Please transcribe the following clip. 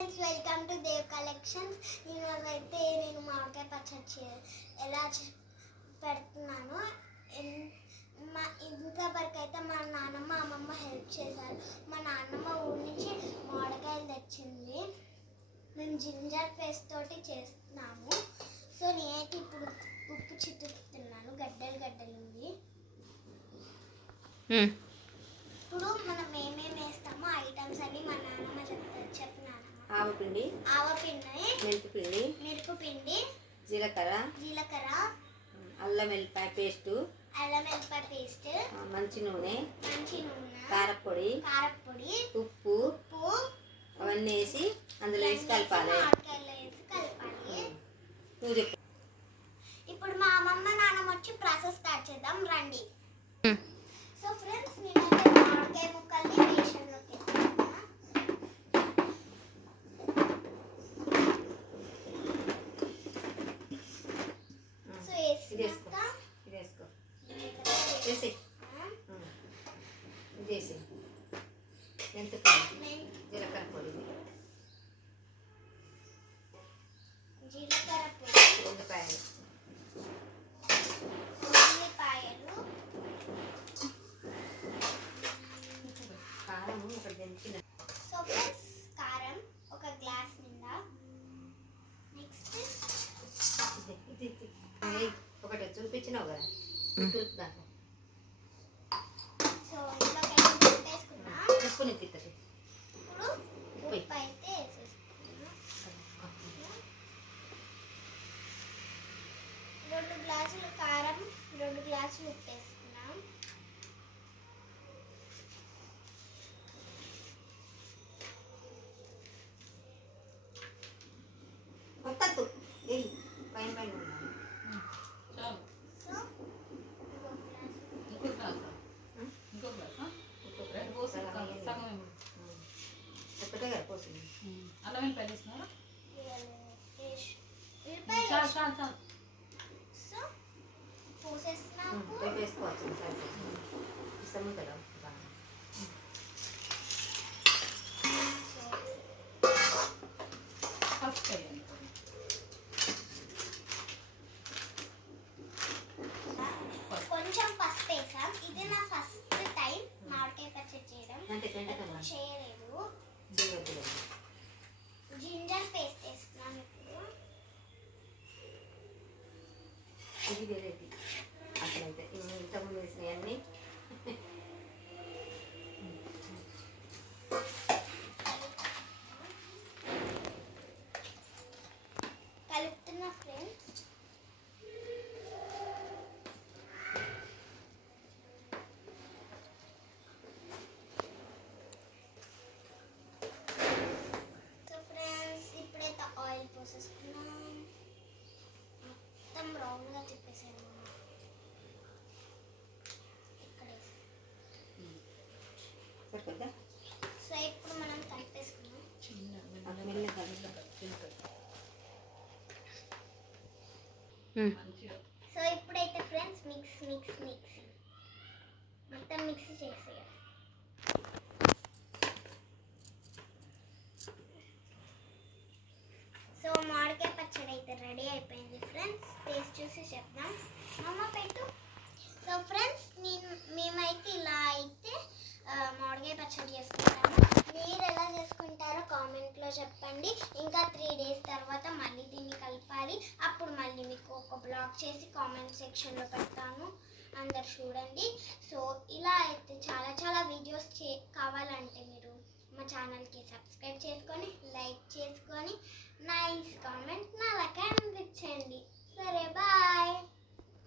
Welcome to Dev collections. ఈరోజైతే నేను మామిడికాయ పచ్చడి ఎలా పెడుతున్నాను. ఇంతవరకు అయితే మా నాన్నమ్మ అమ్మమ్మ హెల్ప్ చేశారు. మా నాన్నమ్మ ఊరి నుంచి మామిడికాయలు తెచ్చింది. మేము జింజర్ పేస్ట్ తోటి చేస్తున్నాము. సో నేనైతే ఇప్పుడు ఉప్పు చిట్టుతున్నాను. గడ్డలు ఉంది. ఇప్పుడు మనం ఏమేమి వేస్తామో ఐటమ్స్ అన్ని మా నాన్నమ్మ చెప్పినాను. ఆవపిండి, మిరప పిండి, జీలకర్ర, అల్లం వెల్లిపాయ పేస్ట్, మంచి నూనె, కారపొడి, ఉప్పు అవన్నీ వేసి అందులో వేసి కలపాలి. ఇప్పుడు మా అమ్మమ్మ నాన్నమ్మ వచ్చి ప్రాసెస్ స్టార్ట్ చేద్దాం రండి. సో ఫ్రెండ్స్ నేనైతే మామిడికాయ ముక్కల్ని రేషన్లోకి వేసుకుంటున్నా. సో వేసి జీలకర్ర పొడి, ఉల్లిపాయలు, కారం ఒక దంచిన. సో ఫ్రెండ్స్ కారం ఒక గ్లాస్ నిండా. నెక్స్ట్ ఒకటి చూపించినావు కదా దాంట్లో సో ఇందులోకి వేసుకున్నా. ఉప్పుని తిట్టది. ఇప్పుడు ఉప్పు అయితే వేసేసుకున్నా. 2 గ్లాసులు కారం, 2 గ్లాసులు ఉప్పు వేసుకున్నాం. ఒక్కత్తు పైన పైన ఒక్కటే కదా పోసింది. అల్లం వెల్లిపాయలు వేసినారా? సో పోసేస్తున్నాము. వేసుకోవచ్చు ఇష్టం కదా. ఫస్ట్ వేయండి. కొంచెం పసుపు వేసాం. ఇది నా ఫస్ట్ టైం మామిడికాయ పచ్చడి చేయడం. చేయలేదు. జింజర్ పేస్ట్ వేస్తున్నాను. ఇప్పుడు ఇది వెరైటీ అసలైతే ఇంతకుముందు వేసినాయి అన్నీ. కలుపుతున్నా ఫ్రెండ్స్. ఇప్పుడైతే ఆయిల్ పోసేసుకున్నాం. మొత్తం రౌండ్గా తిప్పేసాను. ఇక్కడ సో ఇప్పుడు మనం కలిపేసుకున్నాం. సో ఇప్పుడైతే ఫ్రెండ్స్ మిక్స్ మొత్తం మిక్స్ చేసేయాలి. సో మామిడికాయ పచ్చడి అయితే రెడీ అయిపోయింది ఫ్రెండ్స్. టేస్ట్ చూసి చెప్దాం. అమ్మ పెట్టు. సో ఫ్రెండ్స్ మేమైతే ఇలా అయితే మామిడికాయ పచ్చడి చేసుకుంటాము. మీరు ఎలా చేసుకుంటారో కామెంట్లో చెప్పండి. ఇంకా 3 days తర్వాత మళ్ళీ దీన్ని కలపాలి. అప్పుడు మళ్ళీ మీకు ఒక బ్లాగ్ చేసి కామెంట్ సెక్షన్లో పెడతాను. అందరు చూడండి. సో ఇలా అయితే చాలా వీడియోస్ కావాలంటే మీరు మా ఛానల్కి సబ్స్క్రైబ్ చేసుకొని, లైక్ చేసుకొని, నైస్ కామెంట్